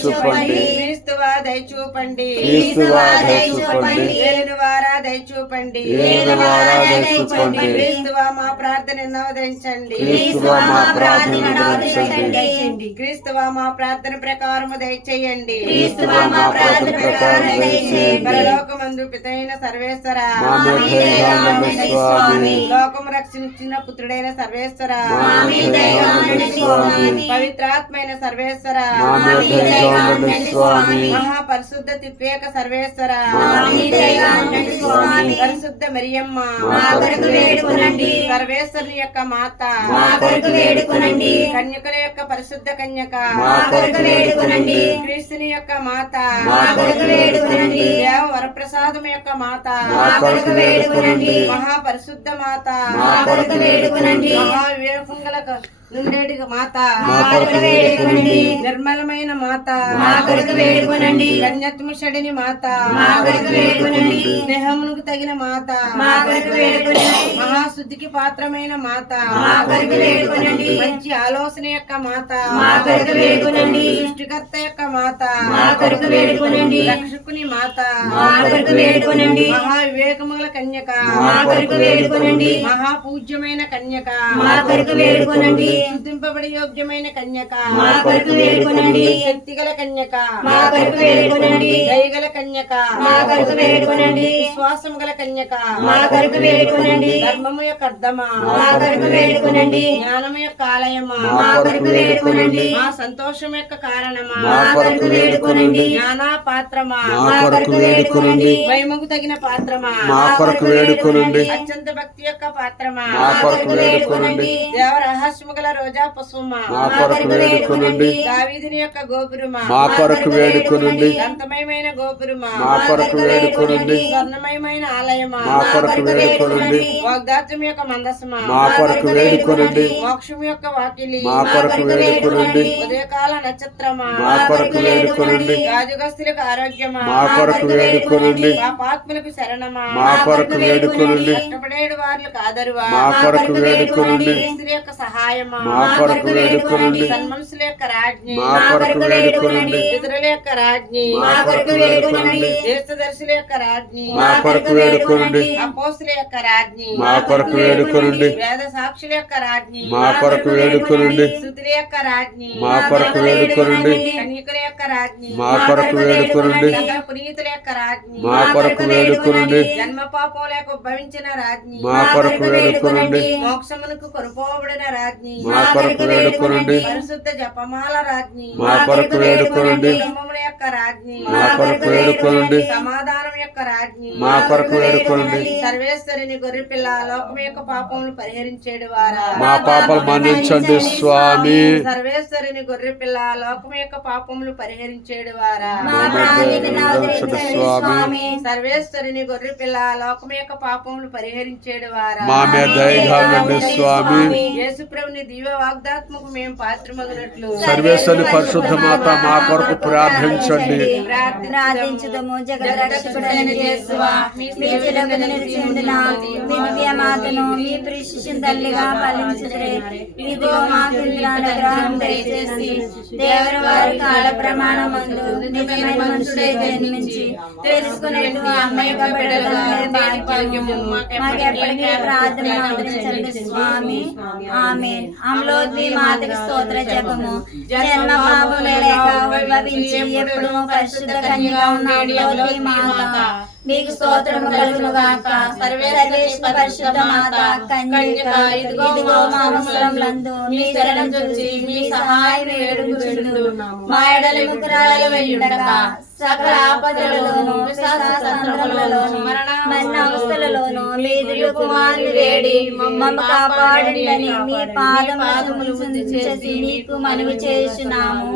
చూపండి. క్రీస్తువా దయచూపండి క్రీస్తువా ఏలినవారా దయచూపండి క్రీస్తువా మా ప్రార్థన ఆదరించండి క్రీస్తువా మా ప్రార్థన ఆదరించండి క్రీస్తువా మా ప్రార్థన ప్రకారము దయచేయండి. క్రీస్తువా మా ప్రార్థన ప్రకారం దయచేయండి పరలోకమందు పితైన సర్వేశ్వర. లోకము రక్షించిన పుత్రుడైన సర్వేశ్వర. పవిత్రాత్మైన సర్వేశ్వర. మా మీద దయగాండండి స్వామి మహా పరిశుద్ధ తిత్వేక సర్వేశ్వర పరిశుద్ధ మరియమ్మ. సర్వేశ్వరుని యొక్క మాత. కన్యకల యొక్క పరిశుద్ధ కన్యక. క్రీస్తుని యొక్క మాత. దేవ వరప్రసాదం యొక్క మాత. మా కొరకు వేడుకొనండి. మహా పరిశుద్ధ మాత. మా మాత. నిర్మలమైన మాత మా కొరకు వేడుకొనండి. కన్యత్ముషడిని మాత మా కొరకు వేడుకొనండి. స్నేహమునకు తగిన మాత మా కొరకు వేడుకొనండి. మహాశుద్ధికి పాత్రమైన మాత మా కొరకు వేడుకొనండి. మంచి ఆలోచన యొక్క మాత మా కొరకు వేడుకొనండి. సృష్టికర్త యొక్క మాత మా కొరకు వేడుకొనండి. రక్షకుని మాత మా కొరకు వేడుకొనండి. మహా వివేకముల కన్యక మా కొరకు వేడుకొనండి. మహా పూజ్యమైన కన్యక మా కొరకు వేడుకొనండి. శుద్ధింపబడి యోగ్యమైన కన్యక మా కొరకు వేడుకొనండి. శక్తిగల కన్యక మా కొరకు వేడుకొనండి. దయగల కన్యక మా కొరకు వేడుకొనండి. విశ్వాసం గల కన్యక మా కొరకు వేడుకొనండి. ధర్మము యొక్క అర్థమా మా కొరకు వేడుకొనండి. జ్ఞానము యొక్క ఆలయమా మా కొరకు వేడుకొనండి. మా సంతోషం యొక్క కారణమా మా కొరకు వేడుకొనండి. జ్ఞాన పాత్రమా మా కొరకు వేడుకొనండి. మహిమకు తగిన పాత్రమా మా కొరకు వేడుకొనండి. అత్యంత భక్తి యొక్క పాత్రమా మా కొరకు వేడుకొనండి. దేవ రహస్యము గల రోజా పుష్పమా మా కొరకు వేడుకొనండి. దావీదుని యొక్క గోపురమా మా కొరకు వేడుకొనండి. దంతమయమైన గోపురమా మా కొరకు వేడుకొనండి. స్వర్ణమయమైన ఆలయమా మా కొరకు వేడుకొనండి. వాగ్దాత్యం యొక్క మందసమా మా కొరకు వేడుకొనండి. మోక్షం యొక్క వాకిలి మా కొరకు వేడుకొనండి. ఉదయకాల నక్షత్రమా మా కొరకు వేడుకొనండి. రాజుగస్తులకు ఆరోగ్యమా మా కొరకు వేడుకొనండి. పాపాత్ములకు శరణమా మా కొరకు వేడుకొనండి. కష్టపడేడు వారికి ఆదరువా మా కొరకు వేడుకొనండి. స్త్రీ యొక్క సహాయమా మా కొరకు వేడుకొనండి. సన్మనుషుల యొక్క రాజ్ఞి మా కొరకు వేడుకొనండి. పితరుల యొక్క రాజ్ఞి మా కొరకు యొక్క మా కొరకు వేడుకొనండి. అపోస్తుల యొక్క రాజ్ఞి మా కొరకు వేడుకొనండి. వేద సాక్షుల యొక్క రాజ్ఞి మా కొరకు వేడుకొనండి. శృతుల యొక్క రాజ్ఞి మా కొరకు వేడుకొనండి. కన్యకుల యొక్క మా కొరకు వేడుకొనండి. పునీతుల యొక్క మా కొరకు వేడుకొనండి. జన్మ పాపములకు ఉద్భవించిన రాజ్ఞి మా కొరకు వేడుకొనండి. మోక్షమునకు కొనుపోబడిన రాజ్ఞి మా కొరకు వేడుకొనండి. పరిశుద్ధ జపమాల రాజ్ఞి మా కొరకు వేడుకొనండి. యొక్క రాజ్ఞి మా కొరకు వేడుకొనండి. సమాధానం మా కొరకు వేడుకొనండి. సర్వేశ్వరుని గొర్రె పిల్ల లోకం యొక్క పాపములు పరిహరించేడు వారా. మా పాపలు మన్నించండి స్వామి. సర్వేశ్వరుని గొర్రె పిల్ల లోకం యొక్క పాపములు పరిహరించేడు వారా. స్వామి. సర్వేశ్వరుని గొర్రె పిల్ల లోకం యొక్క పాపములు పరిహరించేడు వారా. మా మీద దయగానండి స్వామి. యేసుప్రభుని దివ్య వాగ్దాత్మకు మేము పాత్రమగినట్లు. సర్వేశ్వరి పరిశుద్ధ మాత మా కొరకు ప్రార్థించండి. ప్రార్థించుదము. యేసువా మీ మీ దివ్య తల్లిగా పాలించుదురే. ఇదిగో అనుగ్రహం దయచేసి దేవర వారి కాల నిజమైన మనుషుడే జన్మించి తెలుసుకునేట్టు అమ్మాయిగా బిడ్డలుగా ప్రార్థన ఆదరించండి స్వామి. ఆమె అమలోద్వి మాతకి స్తోత్ర జపము. జన్మ పాపమే లేక ఉద్భవించి ఎప్పుడు పరిశుద్ధ కన్యగా ఉన్న అమలోద్వి మాత. నీకు స్తోత్రం కలుగును గాక సర్వేశ్వర పరిశుద్ధ మాత కన్యక ఇదిగో మా అవసరములందు మీ శరణం చూచి మీ సహాయం వేడుకుంటుడు మా ఎడల ముద్రాలు వెయ్యుండక సకల ఆపదలలోను విశ్వాసంలోను మరణ అవస్థలలోను మీ దివ్య కుమారుని వేడి మమ్మ కాపాడండి మీ పాదములు చేసి మీకు మనవి చేస్తున్నాము